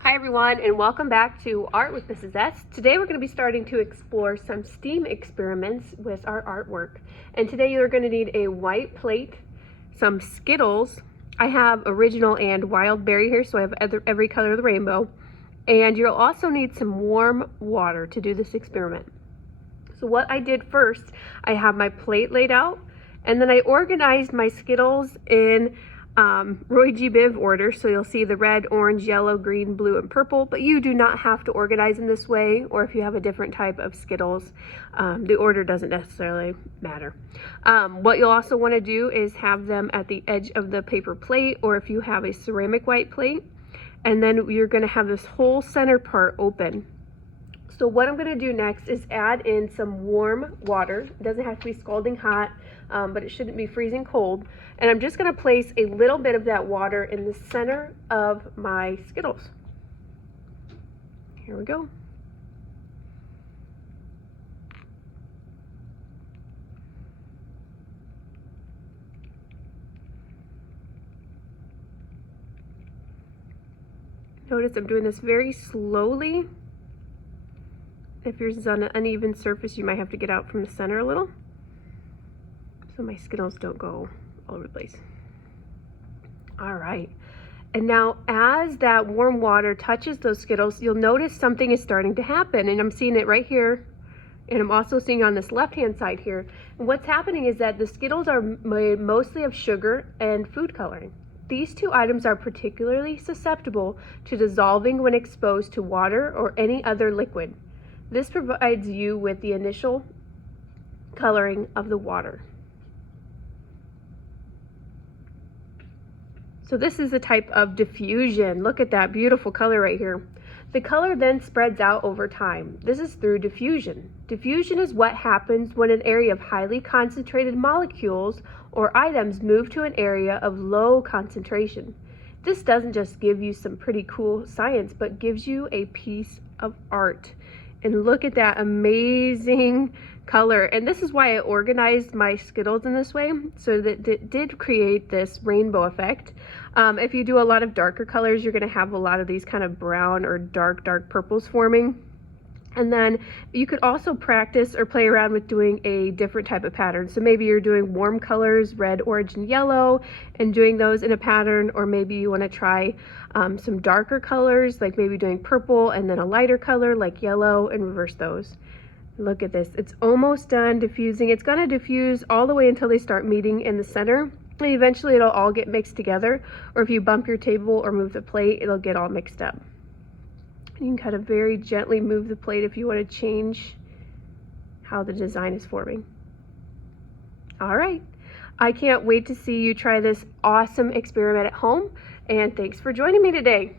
Hi everyone, and welcome back to Art with Mrs. S. Today we're going to be starting to explore some STEAM experiments with our artwork. And today you're going to need a white plate, some Skittles. I have original and wild berry here, so I have every color of the rainbow. And you'll also need some warm water to do this experiment. So what I did first, I have my plate laid out, and then I organized my Skittles in Roy G. Biv order. So you'll see the red, orange, yellow, green, blue, and purple, but you do not have to organize them this way, or if you have a different type of Skittles, the order doesn't necessarily matter. What you'll also want to do is have them at the edge of the paper plate, or if you have a ceramic white plate, and then you're going to have this whole center part open. So what I'm going to do next is add in some warm water. It doesn't have to be scalding hot, but it shouldn't be freezing cold. And I'm just going to place a little bit of that water in the center of my Skittles. Here we go. Notice I'm doing this very slowly. If yours is on an uneven surface, you might have to get out from the center a little, so my Skittles don't go all over the place. All right, and now as that warm water touches those Skittles, you'll notice something is starting to happen, and I'm seeing it right here, and I'm also seeing on this left-hand side here. And what's happening is that the Skittles are made mostly of sugar and food coloring. These two items are particularly susceptible to dissolving when exposed to water or any other liquid. This provides you with the initial coloring of the water. So this is a type of diffusion. Look at that beautiful color right here. The color then spreads out over time. This is through diffusion. Diffusion is what happens when an area of highly concentrated molecules or items move to an area of low concentration. This doesn't just give you some pretty cool science, but gives you a piece of art. And look at that amazing color. And this is why I organized my Skittles in this way, so that it did create this rainbow effect. If you do a lot of darker colors, you're going to have a lot of these kind of brown or dark purples forming. And then you could also practice or play around with doing a different type of pattern. So maybe you're doing warm colors, red, orange, and yellow, and doing those in a pattern, or maybe you want to try some darker colors, like maybe doing purple and then a lighter color like yellow, and reverse those. Look at this. It's almost done diffusing. It's going to diffuse all the way until they start meeting in the center. And eventually it'll all get mixed together, or if you bump your table or move the plate, it'll get all mixed up. You can kind of very gently move the plate if you want to change how the design is forming. All right, I can't wait to see you try this awesome experiment at home, and thanks for joining me today.